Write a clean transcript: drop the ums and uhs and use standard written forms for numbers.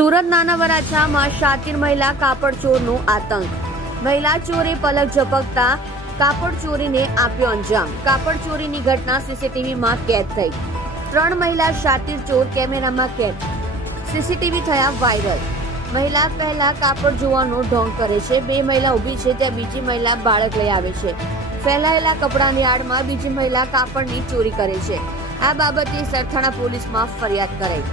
સુરત નાના વરાછામાં શાતીર મહિલા કાપડ ચોરનો આતંક. મહિલા ચોરે પલક ઝપકતા કાપડ ચોરીને આપ્યો અંજામ. કાપડ ચોરીની ઘટના સીસીટીવીમાં કેદ થઈ. 3 મહિલા શાતીર ચોર કેમેરામાં કેદ. સીસીટીવી થયા વાયરલ. મહિલા પહેલા કાપડ જોવાનો ઢોંગ કરે છે. 2 મહિલા ઊભી છે ત્યાં બીજી મહિલા બાળક લઈ આવે છે. ફેલાયેલા કપડાની આડમાં બીજી મહિલા કાપડની ચોરી કરે છે. આ બાબતે સરથાણા પોલીસમાં ફરિયાદ કરાઈ.